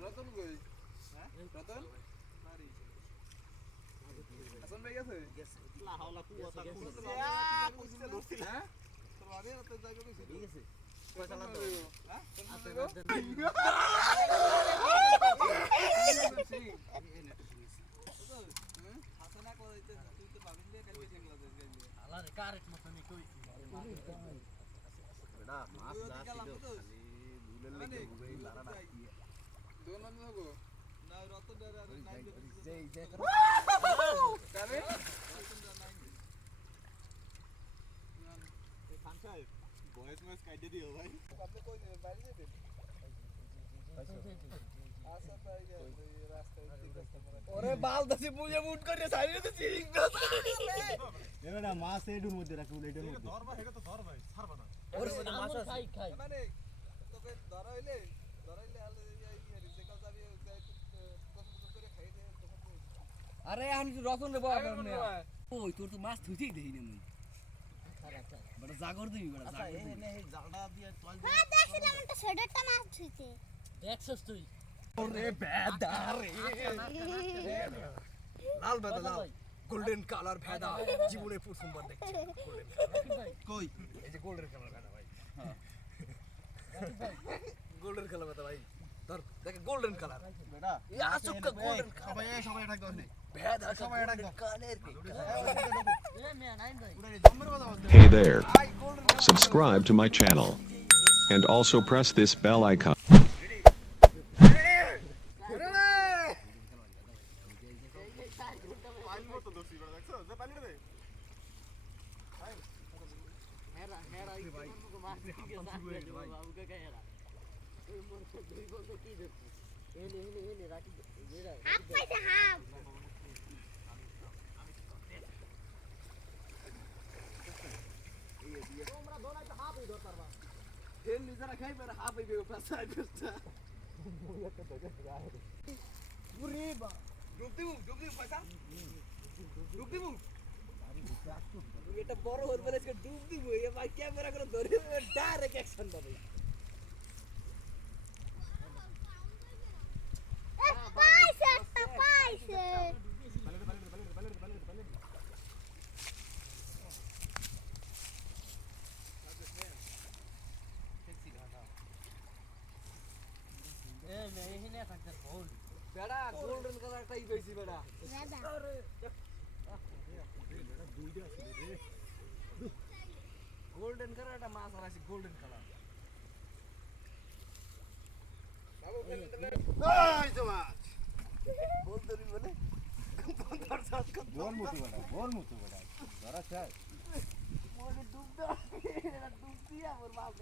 রতন কই হ্যাঁ রতন হাসান ভাই গেছে লা হাওলা কুয়াটা কুয়া ধরছিল হ্যাঁ তোর বাড়ি এত জায়গা কইছে ঠিক আছে পয়সা লাগ দাও হ্যাঁ হাসানা কইতে তুই তো ভাবিন দে কালকে দেখলা যাস গাইলে আলা রে কারেট মত নি কই বেটা মাছ যাচ্ছিল খালি ভুলের লেগে বুঝাই লারা না দোন না গো না রতন দা নাই যেই যে কারে এই খান সাহেব বয়েস ম্যাচ কাইটে দিও ভাই আপনি কই দিবেন বাইরে যাবেন আচ্ছা তাই রাস্তায় ঠিক আছে ওরে বাল দছে বুঝে মুট করে সাইরে তো চিং না এবারে মাছ এডুর মধ্যে রাখু এডুর মধ্যে ধর ভাই এটা তো ধর ভাই ছাড়বা না ওরে মাছ খাই মানে তোকে ধরাইলে আলে এই রিজেকাল যাবি কষ্ট করে খাই দে আরে আমি রতন রে বাবা ওই তোর তো মাছ ধুইতেই দেই না মুই বড় জাগর দিবি বড় জাগর এই নে এই জালটা দিয়ে তোল দে হ্যাঁ দেখছিলাম একটা ছেড়েটা মাছ ধুইতে দেখছস তুই ওরে বেদা রে লাল বেদা লাল গোল্ডেন কালার ভেদা জীবনে প্রথমবার দেখছি গোল্ডেন কালার কই এই যে গোল্ডেন কালার ভেদা ভাই হ্যাঁ গোল্ডেন কালার ভেদা ভাই ধর দেখ গোল্ডেন কালার বেটা ইয়া সুক্কা গোল্ডেন সবাই এটা দাও নে ভেদা সবাই এটা দাও কানের কি এ মে নাইন ভাই Hey there. Subscribe to my channel and also press this bell icon. তোমরা দোলাই তো হাফই ধর পারবা তেল নিজেরা খাই পারে হাফই বেও পাছাই করতে পুরি বা ডুব দিবু পয়সা ডুব দিবু এটা বড় হল বলে ডুব দিবু এ ভাই ক্যামেরা করে ধরে ডাইরেক্ট অ্যাকশন দাও ভাই পাইছে বেড়া গোল্ডেন কালারটাই পেয়েছি বেড়া গোল্ডেন কালারটা মাছ আর আছে গোল্ডেন কালার এই তো মাছ বলতে নি বলে বল মুতু বেড়া ধরা চাই মোরে ডুব দাও ডুব দিয়া মোর মাছ